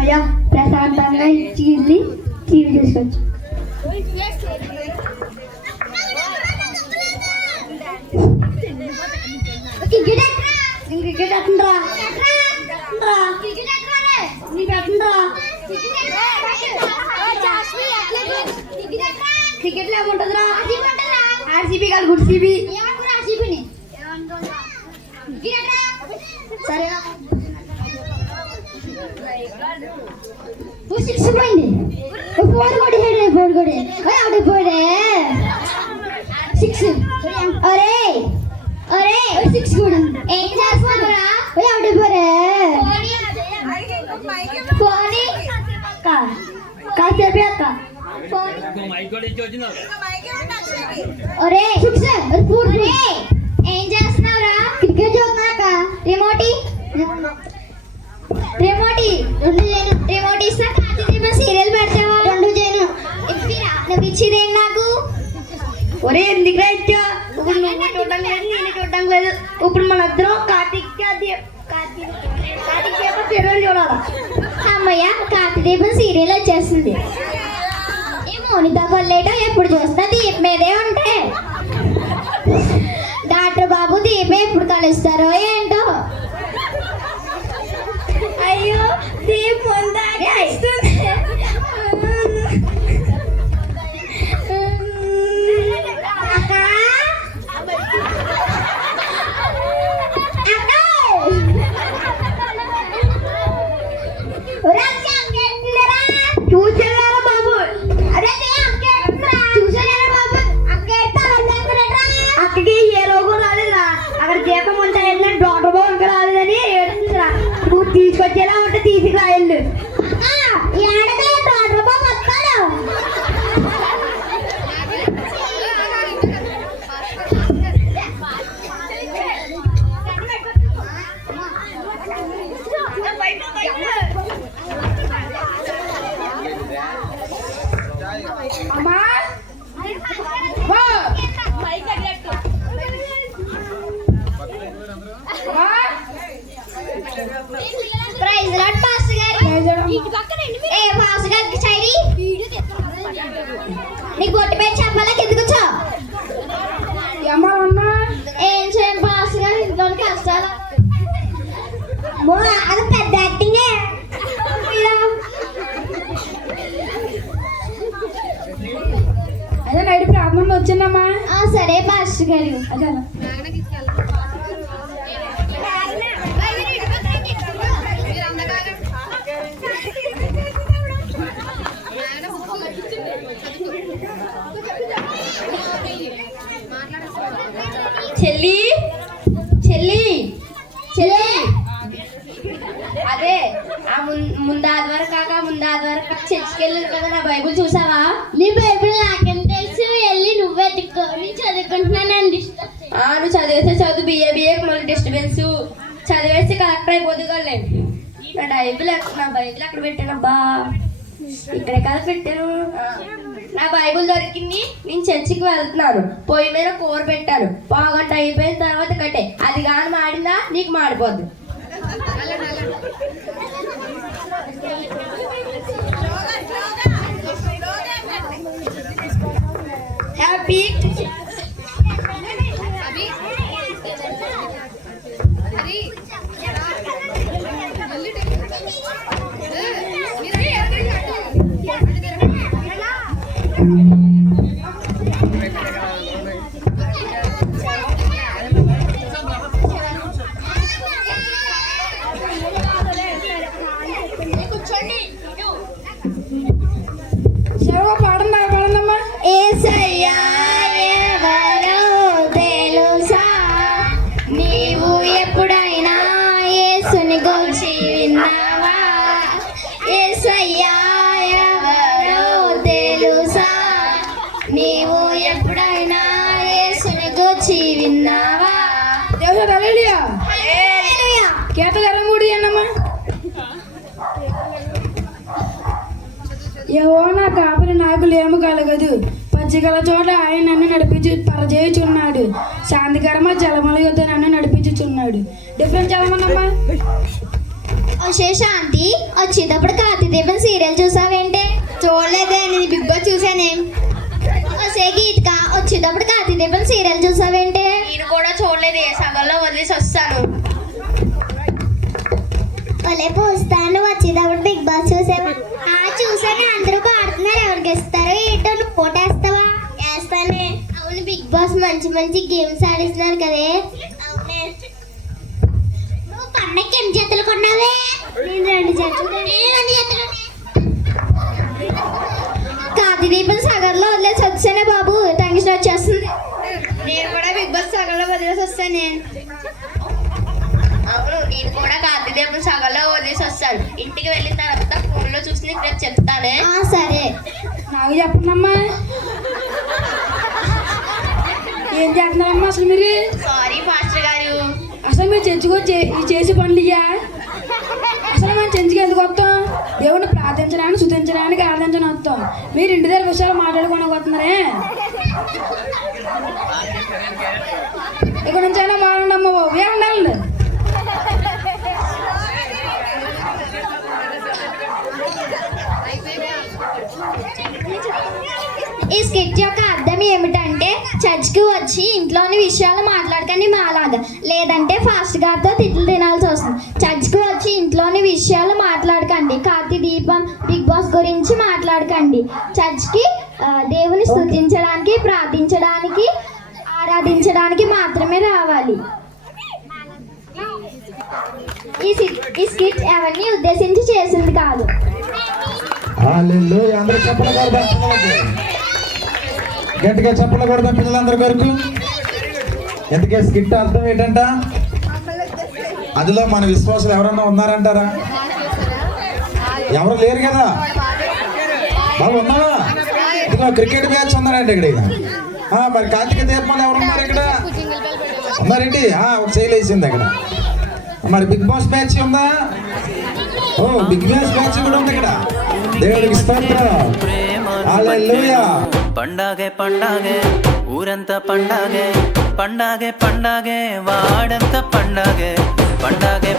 అయ్యా ప్రశాంతంగా ఇచ్చి టీవీ చూసుకోవచ్చు. క్రికెట్ ఎట్టుండ్రా క్రికెట్ లో ఏముంటుందిరా? ఆర్సీబీ కాదు, గుడ్ సిబి. సరేనా? సిక్స్ పోయింది. ఫోర్ కొడి అవుట్ పోడే సిక్స్. అరే అరే సిక్స్ కూడా ఏం చేస్తున్నారా? అవుట్ పోరే పోనీ కాసేపే అక్క. ఒరే ఏం చేస్తున్నావురా? క్రికెట్ చూస్తున్నాక రిమోట్ ఇస్తా. సీరియల్ పెడతావా? రెండు చేయను. నువ్వు ఇచ్చేదేం నాకు? ఒరే ఎందుకురా ఇచ్చా? ఇప్పుడు నువ్వు చూడడం లేదు, నేను చూడడం లేదు. ఇప్పుడు మన ఇద్దరం కార్తీక్ సీరియల్ చూడాలా? అమ్మయ్య కార్తీదీపం సీరియల్ వచ్చేస్తుంది. ఈ మోనిత కొల్లేటో ఎప్పుడు చూస్తా దీప్ మీదే ఉంటే. డాక్టర్ బాబు దీపం ఎప్పుడు కలుస్తారో ఏంటో. అయ్యో దీప్ ముందాగే ఇస్తుంది. చూసారా బాబు? అరే చూసారా బాబు? అక్కడికి ఏ రోగం రాలేదురా. అక్కడ దీపం ఉంటాయని డాక్టర్ బాబు ఇంకా రాలేదని ఏడుస్తుందిరా. నువ్వు తీసుకొచ్చేలా ఉంటే తీసుకురాయలు. డాక్టర్ బాబు వస్తాడు. అమ్మా ప్రైజ్ లాట్ పాస్ గారు. ఏ పాస్ గారికి చైడి నీకు బొట్టు పెట్టి చెప్పాలా? కిందకొచ్చా ఏం చేయం పాస్ గారు. ఇంట్లోని కష్టాలు అది పెద్ద యాక్టింగే. అదే నైట్ ప్రాబ్లం వచ్చిందమ్మా. సరే పాస్ గారు. అదే చెల్లి చెల్లి చెల్లి అదే ఆ ముందు ఆదివారం చర్చికి వెళ్ళాను కదా, నా బైబుల్ చూసావా? నీ బైబుల్ నాకేం తెలుసు? వెళ్ళి నువ్వు వెతుక్కో. నేను చదువుకుంటున్నానండి. నువ్వు చదివేస్తే చదువు బిఏ మళ్ళీ డిస్టర్బెన్స్. చదివేస్తే కరెక్ట్ అయిపోతుంది. నా బైబుల్ అక్కడ పెట్టానబ్బా. ఇక్కడే కదా పెట్టాను. నా బైబుల్ దొరికింది. నేను చర్చికి వెళ్తున్నాను. పొయ్యి మీద కూర పెట్టాను. పావుగంట అయిపోయిన తర్వాత కట్టే. అది కానీ మాడిందా నీకు మాడిపోద్దు. హ్యాపీ పాడమ్మా. ఏసయ్యా ఎవరో తెలుసా? నీవు ఎప్పుడైనా యేసుని గూర్చి విన్నావా? ఏసయ్యా ఎవరో తెలుసా? నీవు ఎప్పుడైనా యేసుని గూర్చి విన్నావా? కేత గరమూడి అన్నమ్మా. యెహోవా నా కాపరి, నాకు లేమి కలగదు. పచ్చికల చోట ఆయన నన్ను నడిపించి పరచేయుచున్నాడు. శాంతికరమ జలమల యొద్ద నన్ను నడిపించుచున్నాడు. డిఫరెన్స్ చదవమన్నమ్మా. వచ్చే శాంతి వచ్చేటప్పుడు కార్తీదీపం సీరియల్ చూసావేంటే? చూడలేదే, నేను బిగ్ బాస్ చూసానే. వచ్చే గీతిక వచ్చేటప్పుడు కార్తీదీపం సీరియల్ చూసావేంటే? నేను కూడా చూడలేదే, సగంలో వదిలేసి వస్తాను. ఒలే పోస్తాను, వచ్చేటప్పుడు బిగ్ బాస్ చూసావా? చూసాను, అందరూ పాడుతున్నారు. ఎవరికి ఇస్తారో ఏంటో, నువ్వు పోటేస్తావా? వేస్తానే. అవును, బిగ్ బాస్ మంచి మంచి గేమ్స్ ఆడిస్తున్నారు కదే. అవునే. నువ్వు పండక్కి ఎన్ని జతలు కొన్నావే? నేను 2 జతలు. కార్తీదీపం సగంలో వదిలేసి వచ్చానే బాబు, టెన్షన్ వచ్చేస్తుంది. నేను కూడా బిగ్ బాస్ సగంలో వదిలేసి వస్తానే. అవును, నేను కూడా కార్తీదీపం సగంలో వదిలేసి వస్తాను. ఇంటికి వెళ్ళిన తర్వాత ఫోన్లో చూసి నీకు రేపు చెప్తానే. సరే. నాకు చెప్పండమ్మా. ఏం చేస్తున్నారమ్మా అసలు మీరు? సారీ పాస్టర్ గారు. అసలు మీరు చర్చకు చేసే పనులు ఇయ్యా? అసలు మనం చర్చకి ఎందుకు వస్తాం? దేవుడిని ప్రార్థించడానికి, స్తుతించడానికి, ఆరాధించడానికి వస్తాం. మీరు ఇంటి దగ్గర విషయాలు మాట్లాడుకోవడానికి వస్తున్నారే. ఇక్కడ నుంచి అయినా మాట్లాడమ్మా బాబు, ఏమండాలండి? ఈ స్కిట్ యొక్క అర్థం ఏమిటంటే, చర్చ్కి వచ్చి ఇంట్లోని విషయాలు మాట్లాడకండి మాలాగా, లేదంటే ఫాస్ట్ గారితో తిట్లు తినాల్సి వస్తుంది. చర్చ్కి వచ్చి ఇంట్లోని విషయాలు మాట్లాడకండి, కార్తీదీపం బిగ్ బాస్ గురించి మాట్లాడకండి. చర్చ్కి దేవుని స్తుతించడానికి, ప్రార్థించడానికి, ఆరాధించడానికి మాత్రమే రావాలి. ఈ స్కిట్ ఎవరిని ఉద్దేశించి చేసింది కాదు. హల్లెలూయా. అందరూ చెప్పలు కొడదాం, గట్టిగా చెప్పలు కొడదాం పిల్లలందరి కొరకు. ఎందుకే స్కిట్ అర్థం ఏంటంట? అదిలో మన విశ్వాసులు ఎవరన్నా ఉన్నారంటారా? ఎవరు లేరు కదా బాబు, ఉన్నారా? ఇదిగో క్రికెట్ మ్యాచ్ ఉన్నారండి ఇక్కడ. మరి కార్తీక దీపాలు ఎవరున్నారు ఇక్కడ? ఉన్నారండి. ఒక శైలి వేసింది అక్కడ. మరి బిగ్ బాస్ మ్యాచ్ ఉందా? ఓ, బిగ్ బాస్ మ్యాచ్ కూడా ఉంది ఇక్కడ. దేవుడికి స్తోత్రం. హల్లెలూయా. పండగే పండగే ఊరంతా పండగే పండగే పండగే వాడంతా పండగే పండగే